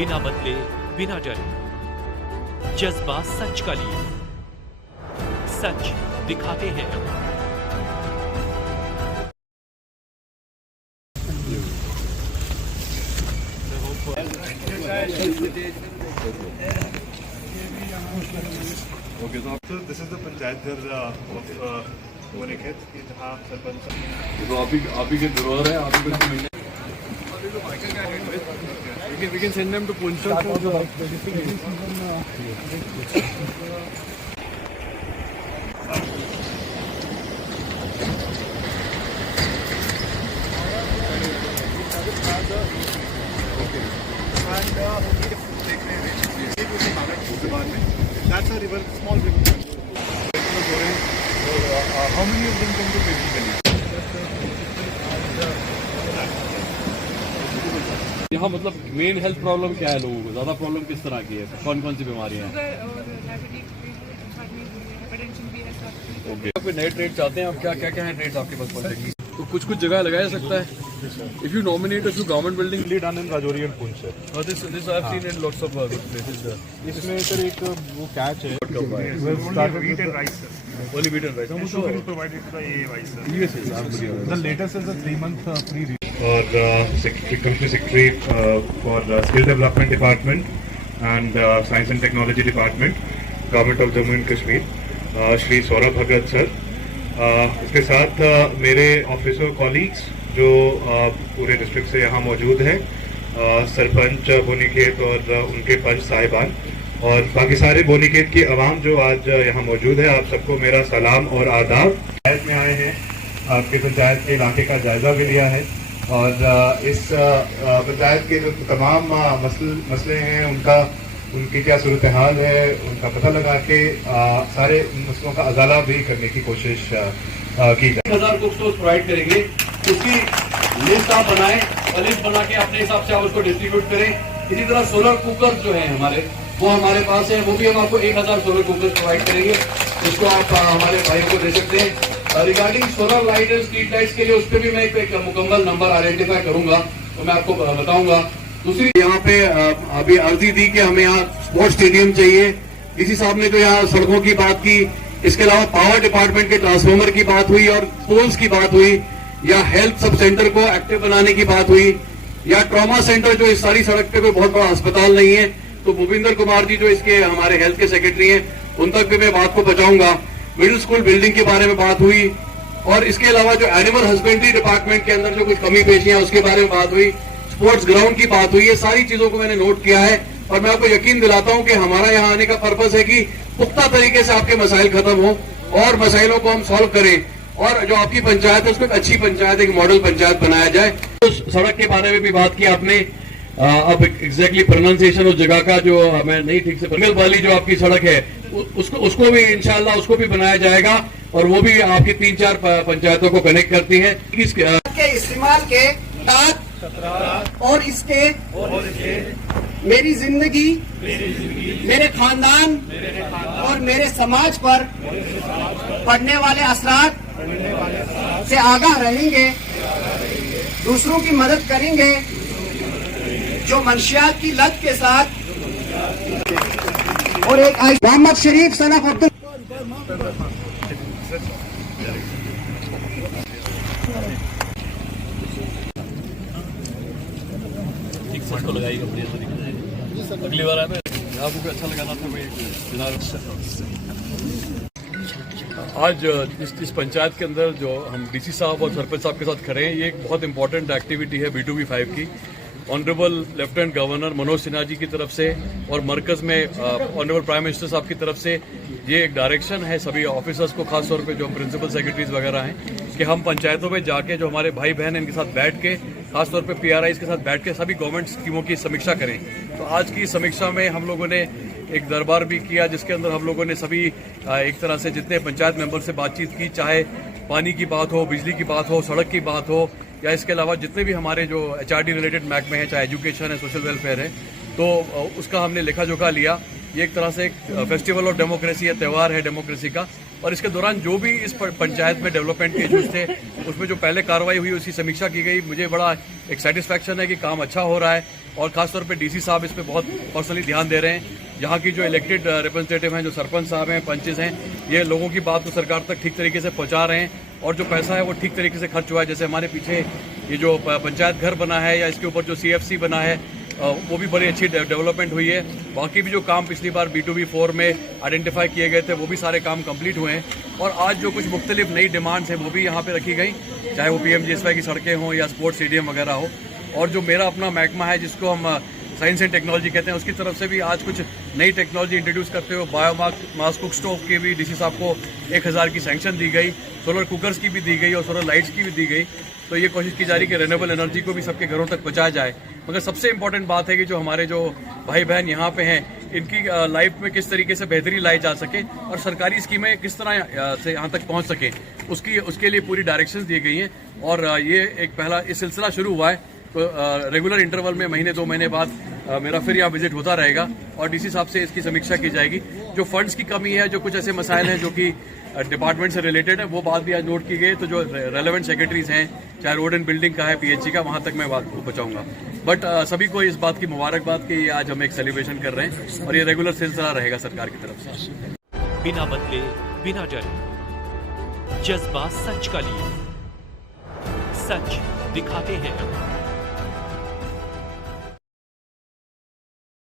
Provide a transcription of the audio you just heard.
बिना बदले बिना डरे, जज्बा सच का लिए, सच दिखाते हैं। ओके, तो दिस इज द पंचायत घर ऑफ बोनीखेत की जहाँ सरपंच तो आप ही के धरोहर है, आप ही को मिलने we can send them to Punjab. That's a river, small river. How many of them come to basically? यहाँ मतलब मेन हेल्थ प्रॉब्लम क्या है लोगों को? ज्यादा प्रॉब्लम किस तरह की है? कौन कौन सी बीमारियाँ हैं? ओके, कोई नए ट्रेड चाहते हैं आप? क्या क्या क्या है ट्रेड्स आपके पास पहुँचेंगी? तो कुछ कुछ जगह लगाया जा सकता है। If you nominate a few government buildings, Only done in Rajouri and Poonch, sir. this I've seen in lots of places. इसमें सर एक वो catch है. Only wheat and rice, sir. Only wheat and rice. Which is provided to the AAY, sir. Yes, The latest is a 3-month free. और company secretary for skill development department and science and technology department, government of Jammu and Kashmir, Shri Saurabh Bhagat sir. इसके साथ मेरे officer colleagues जो पूरे district से यहाँ मौजूद हैं, सरपंच बोनीखेत और उनके पंच साहिबान और बाकी सारे बोनीखेत की आवाम जो आज यहाँ मौजूद है, आप सबको मेरा सलाम और आदाब। पंचायत में आए हैं, आपके पंचायत के इलाके का जायजा भी लिया है और इस पंचायत के जो तमाम मसले हैं उनकी क्या सूरत हाल है उनका पता लगा के सारे मसलों का अजाला भी करने की कोशिश की जाए। 1000 कुक स्टोर्स प्रोवाइड करेंगे, उसकी लिस्ट आप बनाएं और लिस्ट बना के अपने हिसाब से आप उसको डिस्ट्रीब्यूट करें। इसी तरह सोलर कुकर जो है हमारे, वो हमारे पास है, वो भी हम आपको 1000 सोलर कुकर प्रोवाइड करेंगे, जिसको आप हमारे भाइयों को दे सकते हैं। Regarding solar light and street lights के लिए उस पर भी मैं एक मुकम्मल नंबर आइडेंटिफाई करूंगा, तो मैं आपको बताऊंगा। दूसरी यहाँ पे अभी अर्जी दी कि हमें यहाँ स्पोर्ट्स स्टेडियम चाहिए। इसी साहब ने तो यहाँ सड़कों की बात की, इसके अलावा पावर डिपार्टमेंट के ट्रांसफार्मर की बात हुई और पोल्स की बात हुई, या हेल्थ सब सेंटर को एक्टिव बनाने की बात हुई, या ट्रॉमा सेंटर जो इस सारी सड़क पे कोई बहुत बड़ा अस्पताल नहीं है, तो भूपिंदर कुमार जी जो इसके हमारे हेल्थ के सेक्रेटरी हैं, उन तक भी मैं बात को पहुंचाऊंगा। मिडिल स्कूल बिल्डिंग के बारे में बात हुई और इसके अलावा जो एनिमल हस्बेंड्री डिपार्टमेंट के अंदर जो कुछ कमी पेशी है उसके बारे में बात हुई, स्पोर्ट्स ग्राउंड की बात हुई। ये सारी चीजों को मैंने नोट किया है और मैं आपको यकीन दिलाता हूं कि हमारा यहाँ आने का पर्पस है कि पुख्ता तरीके से आपके मसाइल खत्म हो और मसाइलों को हम सॉल्व करें और जो आपकी पंचायत है उसको एक अच्छी पंचायत, एक मॉडल पंचायत बनाया जाए। तो सड़क के बारे में भी बात की आपने। अब एग्जैक्टली प्रोनाउंसिएशन उस जगह का जो मैं नहीं ठीक से, बंगल वाली जो आपकी सड़क है उसको भी इंशाल्लाह उसको भी बनाया जाएगा और वो भी आपकी 3-4 पंचायतों को कनेक्ट करती है। के इस्तेमाल के साथ और इसके मेरी जिंदगी, मेरे खानदान और मेरे समाज पर पड़ने वाले असरात से आगाह रहेंगे, दूसरों की मदद करेंगे जो मंशियात की लत के साथ, और एक मोहम्मद शरीफ सन ऑफ अब्दुल को लगाइएगा बढ़िया तरीके से। अगली बार आए आपको अच्छा लगाना था आज इस पंचायत के अंदर जो हम डीसी साहब और सरपंच साहब के साथ खड़े हैं, ये एक बहुत इंपॉर्टेंट एक्टिविटी है B2B5 की। Honourable lieutenant governor Manoj Sinha ji की तरफ से और मरकज में ऑनरेबल प्राइम मिनिस्टर साहब की तरफ से ये एक डायरेक्शन है सभी ऑफिसर्स को, खासतौर पे जो प्रिंसिपल सेक्रेटरीज वगैरह हैं, कि हम पंचायतों में जाके जो हमारे भाई बहन हैं इनके साथ बैठ के, खासतौर पे PRIs के साथ बैठ के सभी गवर्नमेंट स्कीमों की समीक्षा करें। तो आज की समीक्षा में हम लोगों ने एक दरबार भी किया जिसके अंदर हम लोगों ने सभी एक तरह से जितने पंचायत मेंबर से बातचीत की, चाहे पानी की बात हो, बिजली की बात हो, सड़क की बात हो, या इसके अलावा जितने भी हमारे जो HRD रिलेटेड महकमे हैं, चाहे एजुकेशन है, सोशल वेलफेयर है, तो उसका हमने लेखा जोखा लिया। ये एक तरह से एक फेस्टिवल ऑफ डेमोक्रेसी है, त्यौहार है डेमोक्रेसी का, और इसके दौरान जो भी इस पंचायत में डेवलपमेंट के इश्यूज थे उसमें जो पहले कार्रवाई हुई उसकी समीक्षा की गई। मुझे बड़ा एक सेटिस्फैक्शन है कि काम अच्छा हो रहा है और खासतौर पे डीसी साहब इस पे बहुत पर्सनली ध्यान दे रहे हैं। यहाँ की जो इलेक्टेड रिप्रेजेंटेटिव हैं, जो सरपंच साहब हैं, पंचेस हैं, ये लोगों की बात को सरकार तक ठीक तरीके से पहुँचा रहे हैं और जो पैसा है वो ठीक तरीके से खर्च हुआ है। जैसे हमारे पीछे ये जो पंचायत घर बना है या इसके ऊपर जो CFC बना है वो भी बड़ी अच्छी डेवलपमेंट हुई है। बाकी भी जो काम पिछली बार B2B4 में आइडेंटिफाई किए गए थे वो भी सारे काम कंप्लीट हुए हैं और आज जो कुछ मुख्तलिफ नई डिमांड्स हैं वो भी यहाँ पे रखी गई, चाहे वो PMGSY की सड़कें हों या स्पोर्ट्स स्टेडियम वगैरह हो। और जो मेरा अपना महकमा है जिसको हम साइंस एंड टेक्नोलॉजी कहते हैं, उसकी तरफ से भी आज कुछ नई टेक्नोलॉजी इंट्रोड्यूस करते हुए बायोमास कुक स्टोव की भी DC साहब को 1000 की सैंक्शन दी गई, सोलर कुकर्स की भी दी गई और सोलर लाइट्स की भी दी गई। तो ये कोशिश की जा रही है कि रिन्यूएबल एनर्जी को भी सबके घरों तक पहुँचाया जाए। मगर सबसे इम्पोर्टेंट बात है कि जो हमारे जो भाई बहन यहाँ पे हैं इनकी लाइफ में किस तरीके से बेहतरी लाई जा सके और सरकारी स्कीमें किस तरह से यहाँ तक पहुँच सके, उसके लिए पूरी डायरेक्शंस दी गई हैं। और ये एक पहला इस सिलसिला शुरू हुआ है, तो रेगुलर इंटरवल में महीने 2 महीने बाद मेरा फिर यहाँ विजिट होता रहेगा और DC साहब से इसकी समीक्षा की जाएगी। जो फंड्स की कमी है, जो कुछ ऐसे मसाइल हैं जो कि डिपार्टमेंट से रिलेटेड है, वो बात भी आज नोट की गई। तो जो रेलेवेंट सेक्रेटरीज हैं, चाहे रोड एंड बिल्डिंग का है, PHC का, वहाँ तक मैं बात को पहुँचाऊंगा। बट सभी को इस बात की मुबारकबाद कि आज हम एक सेलिब्रेशन कर रहे हैं और ये रेगुलर सिलसिला रहेगा सरकार की तरफ से। बिना बदले बिना डरे, जज्बा सच का लिए, सच दिखाते हैं।